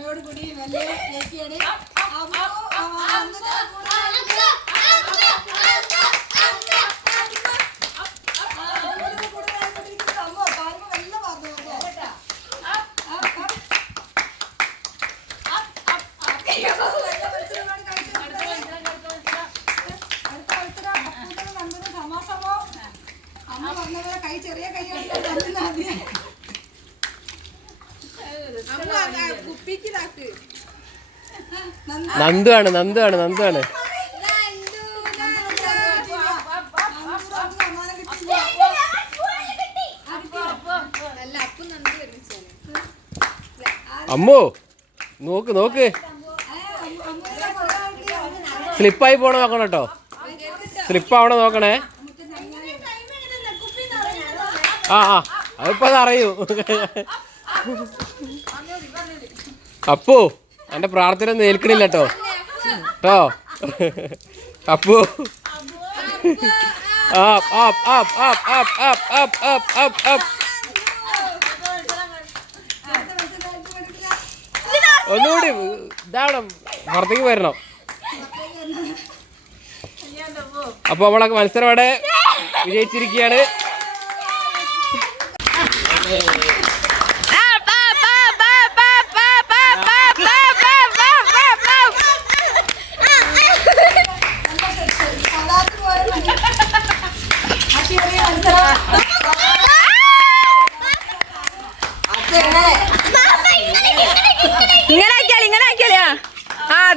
അതോടുകൂടി വലിയ ചേച്ചിയുടെ അമ്മ പറഞ്ഞ പോലെ കൈ ചെറിയ കൈ ആയിട്ട് നന്ദുവാണ് നന്ദുവാണ് നന്ദുവാണ്. അമ്മോ നോക്ക് നോക്ക്. സ്ലിപ്പായി പോണ നോക്കണം കേട്ടോ. സ്ലിപ്പാവണ നോക്കണേ. ആ ആ അതിപ്പോ അതറിയൂ അപ്പു എന്റെ പ്രാർത്ഥന ഒന്നും ഏൽക്കണില്ല കേട്ടോ കേട്ടോ അപ്പു. ഒന്നുകൂടി ഇതാണ് പുറത്തേക്ക് വരണം. അപ്പൊ നമ്മളെ മത്സരം അവിടെ വിജയിച്ചിരിക്കുകയാണ്.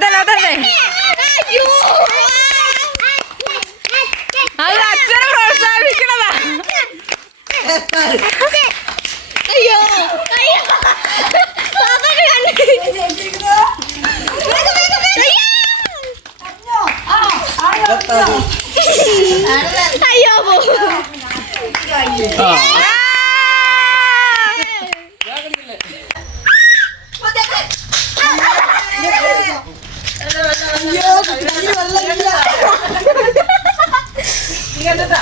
వదలు వదలే అది అక్షరం ప్రోత్సాహించినదా అయ్యో అయ్యో అయ్యో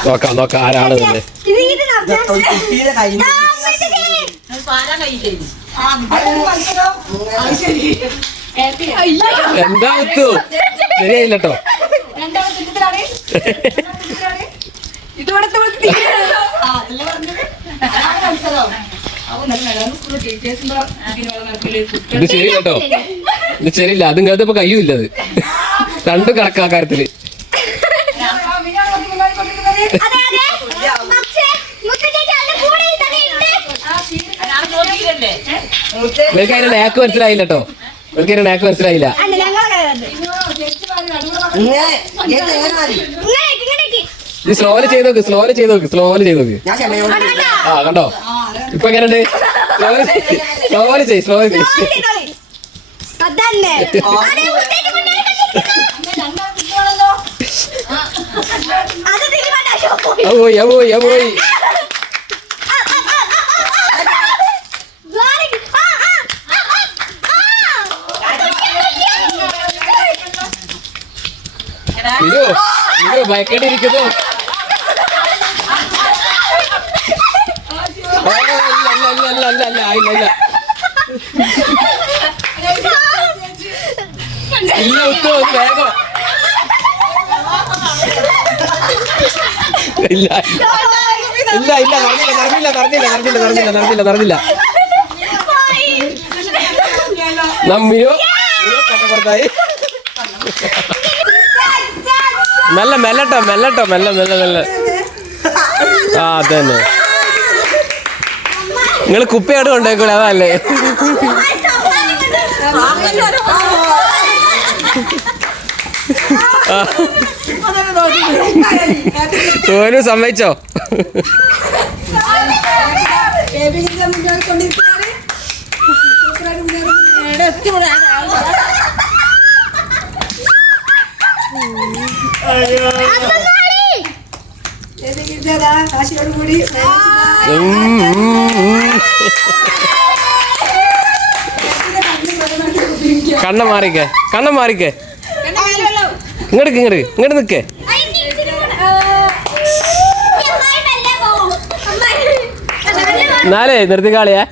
നോക്കാം നോക്കാം ആരാണ് തന്നെ. എന്താ എത്തു ശരിയായില്ല ഇത് ശരിയല്ല ഇത് ശരിയില്ല അതും കണ്ടപ്പോ കയ്യൂല്ലത് രണ്ടും കണക്കാ കാര്യത്തിൽ. അതെ അതെ പക്ഷേ മുത്തച്ഛൻ അതിന്റെ ഇവർക്ക് നാക്ക് മനസ്സിലായില്ല കേട്ടോ ഇവർക്ക് അതിന്റെ നാക്ക് മനസ്സിലായില്ല. ഇത് സ്ലോൽ ചെയ്ത് നോക്ക് സ്ലോൽ ചെയ്ത് നോക്ക് സ്ലോൽ ചെയ്ത് നോക്ക്. ആ കണ്ടോ? ഇപ്പൊ എങ്ങനെയുണ്ട്? സ്ലോൽ സ്ലോൽ ചെയ് സ്ലോൽ ചെയ്. അതന്നെ. പോയി ആ പോയി ആ പോയി നിരോ നിരോ ഭയക്കേണ്ടിയിരിക്കുന്നു അല്ല അല്ല അല്ല ഇല്ല. ഇല്ല വേഗം. ഇല്ല. ഇല്ല ഇല്ല നടന്നില്ല നടന്നില്ല നടന്നില്ല നടന്നില്ല നടന്നില്ല നടന്നില്ല നമ്മിയോ കട്ടപ്പുറത്തായി. മെല്ലെ മെല്ലട്ടോ മെല്ലട്ടോ മെല്ലെ മെല്ലെ മെല്ലെ. ആ അതന്നെ. നിങ്ങൾ കുപ്പിയായിട്ട് കൊണ്ടേക്കൂടെ അതല്ലേ? ആ. സോനു സമ്മതിച്ചോ? കൂടി. കണ്ണ മാറിക്കേ കണ്ണ മാറിക്കേ. ഇങ്ങോട്ട് ഇങ്ങോട്ട് ഇങ്ങോട്ട് നിക്കേ. എന്നാലേ നിർത്തിക്കാളിയേ